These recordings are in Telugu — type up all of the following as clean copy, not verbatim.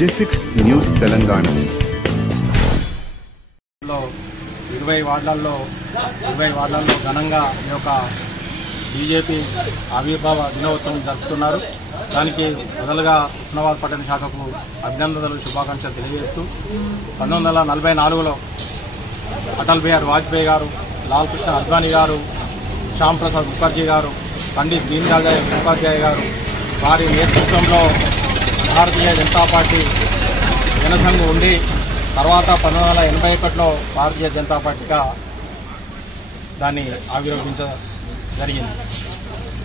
G6 News Telangana. 20 వార్డులలో ఘనంగా ఈ యొక్క బీజేపీ ఆవిర్భావ దినోత్సవం జరుపుతున్నారు. దానికి మొదలుగా హుస్నాబాద్ పట్టణ శాఖకు అభినందనలు, శుభాకాంక్షలు తెలియజేస్తూ 1944లో అటల్ బిహారీ వాజ్పేయి గారు, లాల్ కృష్ణ అద్వానీ గారు, శ్యామ్ ప్రసాద్ ముఖర్జీ గారు, పండిత్ దీన్ దయాళ్ ఉపాధ్యాయ గారు వారి నేతృత్వంలో భారతీయ జనతా పార్టీ జనసంఘ్ ఉండి తర్వాత 1981లో భారతీయ జనతా పార్టీగా దాన్ని ఆవిర్భవించడం జరిగింది.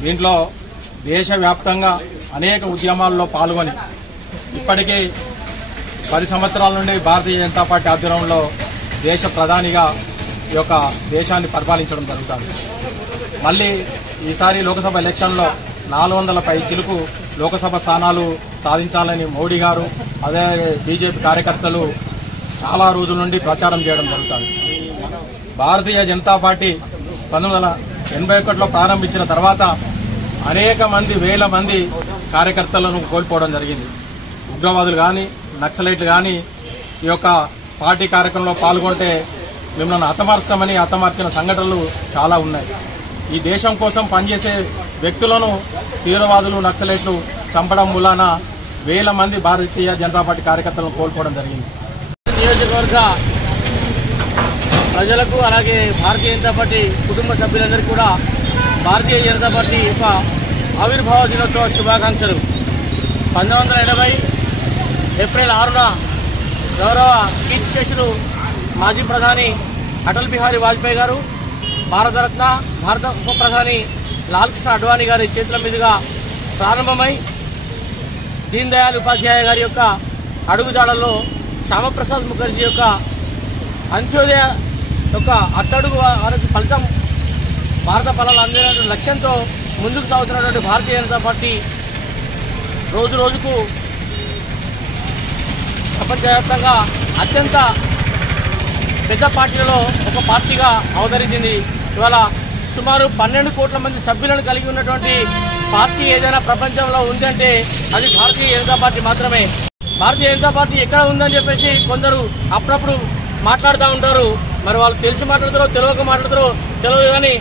దీంట్లో దేశవ్యాప్తంగా అనేక ఉద్యమాల్లో పాల్గొని ఇప్పటికీ 10 సంవత్సరాల నుండి భారతీయ జనతా పార్టీ ఆధ్వర్యంలో దేశ ప్రధానిగా ఈ యొక్క దేశాన్ని పరిపాలించడం జరుగుతుంది. మళ్ళీ ఈసారి లోక్సభ ఎలక్షన్లో 400 పై చిలుకు లోక్సభ స్థానాలు సాధించాలని మోడీ గారు, అదే బీజేపీ కార్యకర్తలు చాలా రోజుల నుండి ప్రచారం చేయడం జరుగుతుంది. భారతీయ జనతా పార్టీ 1981లో ప్రారంభించిన తర్వాత అనేక మంది, వేల మంది కార్యకర్తలను కోల్పోవడం జరిగింది. ఉగ్రవాదులు కానీ, నక్సలైట్లు కానీ ఈ యొక్క పార్టీ కార్యక్రమంలో పాల్గొంటే మిమ్మల్ని హతమార్చిన సంఘటనలు చాలా ఉన్నాయి. ఈ దేశం కోసం పనిచేసే వ్యక్తులను తీవ్రవాదులు, నక్సలైట్లు చంపడం మూలాన వేల మంది భారతీయ జనతా పార్టీ కార్యకర్తలను కోల్పోవడం జరిగింది. నియోజకవర్గ ప్రజలకు అలాగే భారతీయ జనతా పార్టీ కుటుంబ సభ్యులందరికీ కూడా భారతీయ జనతా పార్టీ యొక్క ఆవిర్భావ దినోత్సవ శుభాకాంక్షలు. 1980 ఏప్రిల్ 6న గౌరవ కీర్తి శేషులు మాజీ ప్రధాని అటల్ బిహారీ వాజ్పేయి గారు, భారతరత్న భారత ఉప ప్రధాని లాల్ కృష్ణ అద్వానీ గారి చేతుల మీదుగా ప్రారంభమై దీన్ దయాళ్ ఉపాధ్యాయ గారి యొక్క అడుగుజాడల్లో శ్యామప్రసాద్ ముఖర్జీ యొక్క అంత్యోదయ యొక్క అట్టడుగు వారికి ఫలితం భారత ఫలాలు అందిన లక్ష్యంతో ముందుకు సాగుతున్నటువంటి భారతీయ జనతా పార్టీ రోజు రోజుకు ప్రపంచవ్యాప్తంగా అత్యంత పెద్ద పార్టీలలో ఒక పార్టీగా అవతరించింది. ఇవాళ సుమారు 12 కోట్ల మంది సభ్యులను కలిగి ఉన్నటువంటి పార్టీ ఏదైనా ప్రపంచంలో ఉందంటే అది భారతీయ జనతా పార్టీ మాత్రమే. భారతీయ జనతా పార్టీ ఎక్కడ ఉందని చెప్పేసి కొందరు అప్పుడప్పుడు మాట్లాడుతూ ఉంటారు. మరి వాళ్ళు తెలిసి మాట్లాడతారో తెలియక మాట్లాడతారో తెలియదు, కానీ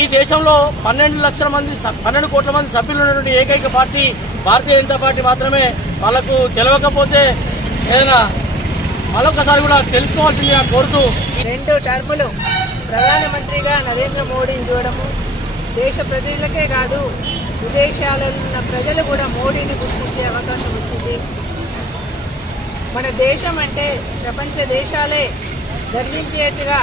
ఈ దేశంలో 12 కోట్ల మంది సభ్యులు ఉన్నటువంటి ఏకైక పార్టీ భారతీయ జనతా పార్టీ మాత్రమే. వాళ్లకు తెలియకపోతే ఏదైనా మరొకసారి కూడా తెలుసుకోవాల్సిందిగా కోరుతూ 2 టర్ములు ప్రధానమంత్రిగా నరేంద్ర మోడీని చూడడము దేశ ప్రజలకే కాదు విదేశాలలో ఉన్న ప్రజలు కూడా మోడీని గుర్తించే అవకాశం వచ్చింది. మన దేశం అంటే ప్రపంచ దేశాలే గర్వించేట్టుగా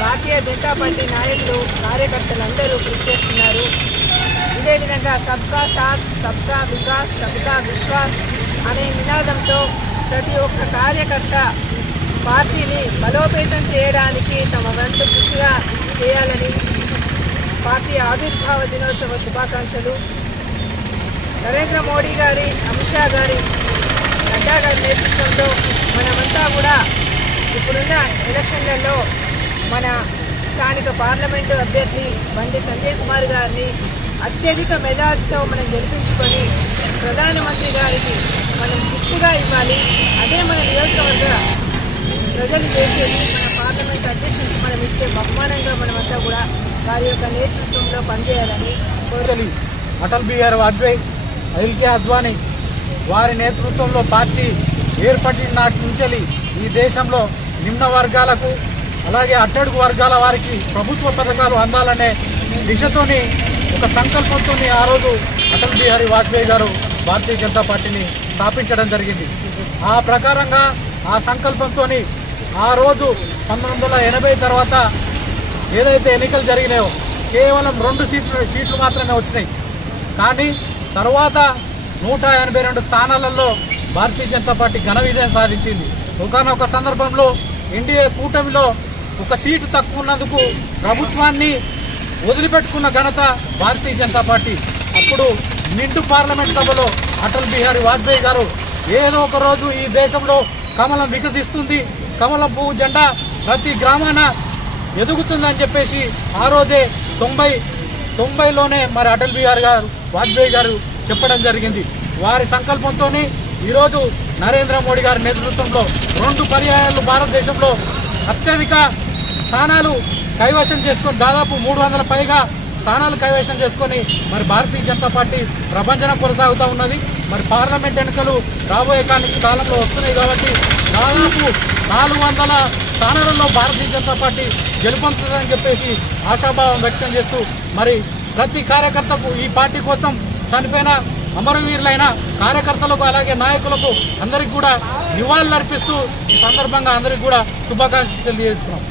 భారతీయ జనతా పార్టీ నాయకులు, కార్యకర్తలందరూ కృషి చేస్తున్నారు. ఇదే విధంగా సబ్కా సాత్, సబ్కా వికాస్, సబ్కా విశ్వాస్ అనే నినాదంతో ప్రతి ఒక్క కార్యకర్త పార్టీని బలోపేతం చేయడానికి తమ వంతు కృషిగా చేయాలని పార్టీ ఆవిర్భావ దినోత్సవ శుభాకాంక్షలు. నరేంద్ర మోడీ గారి, అమిత్ షా గారి, నడ్డా గారి నేతృత్వంలో మనమంతా కూడా ఇప్పుడున్న ఎలక్షన్లలో మన స్థానిక పార్లమెంటు అభ్యర్థి బండి సంజయ్ కుమార్ గారిని అత్యధిక మెజార్టీతో మనం గెలిపించుకొని ప్రధానమంత్రి గారికి మనం గిఫ్ట్గా ఇవ్వాలి. అదే మన నియోజకవర్గ ప్రజలు చేసేది, మన పార్లమెంట్ అధ్యక్షుడికి మనం ఇచ్చే బహుమానంగా మనమంతా కూడా వారి యొక్క నేతృత్వంలో పనిచేయాలని కోరాలి. అటల్ బిహారీ వాజ్పేయి, ఎల్కే అద్వానీ వారి నేతృత్వంలో పార్టీ ఏర్పడిన నాటి నుంచి ఈ దేశంలో నిమ్న వర్గాలకు అలాగే అట్టడుగు వర్గాల వారికి ప్రభుత్వ పథకాలు అందాలనే దిశతోని ఒక సంకల్పంతో ఆ రోజు అటల్ బిహారీ వాజ్పేయి గారు భారతీయ జనతా పార్టీని స్థాపించడం జరిగింది. ఆ ప్రకారంగా ఆ సంకల్పంతో ఆ రోజు 1980 తర్వాత ఏదైతే ఎన్నికలు జరిగినాయో కేవలం 2 సీట్లు మాత్రమే వచ్చినాయి. కానీ తర్వాత 182 స్థానాలలో భారతీయ జనతా పార్టీ ఘన విజయం సాధించింది. ఒకనొక సందర్భంలో ఎన్డీఏ కూటమిలో 1 సీటు తక్కువ ఉన్నందుకు ప్రభుత్వాన్ని వదిలిపెట్టుకున్న ఘనత భారతీయ జనతా పార్టీ. అప్పుడు నిండు పార్లమెంట్ సభలో అటల్ బిహారీ వాజ్పేయి గారు ఏదో ఒక రోజు ఈ దేశంలో కమలం వికసిస్తుంది, కమలం పువ్వు జెండా ప్రతి గ్రామాన ఎదుగుతుందని చెప్పేసి ఆ రోజే 90లోనే మరి అటల్ బిహారీ వాజ్పేయి గారు చెప్పడం జరిగింది. వారి సంకల్పంతోనే ఈరోజు నరేంద్ర మోడీ గారి నేతృత్వంలో 2 పర్యాయాలు భారతదేశంలో అత్యధిక స్థానాలు కైవసం చేసుకొని దాదాపు 300 పైగా స్థానాలు కైవసం చేసుకొని మరి భారతీయ జనతా పార్టీ ప్రభంజనం కొనసాగుతూ ఉన్నది. మరి పార్లమెంట్ ఎన్నికలు రాబోయే కాలంలో వస్తున్నాయి కాబట్టి దాదాపు 400 స్థానాలలో భారతీయ జనతా పార్టీ గెలుపొందుతుందని చెప్పేసి ఆశాభావం వ్యక్తం చేస్తూ మరి ప్రతి కార్యకర్తకు ఈ పార్టీ కోసం చనిపోయిన అమరవీరులైన కార్యకర్తలకు అలాగే నాయకులకు అందరికి కూడా నివాళులర్పిస్తూ ఈ సందర్భంగా అందరికి కూడా శుభాకాంక్షలు తెలియజేస్తున్నాం.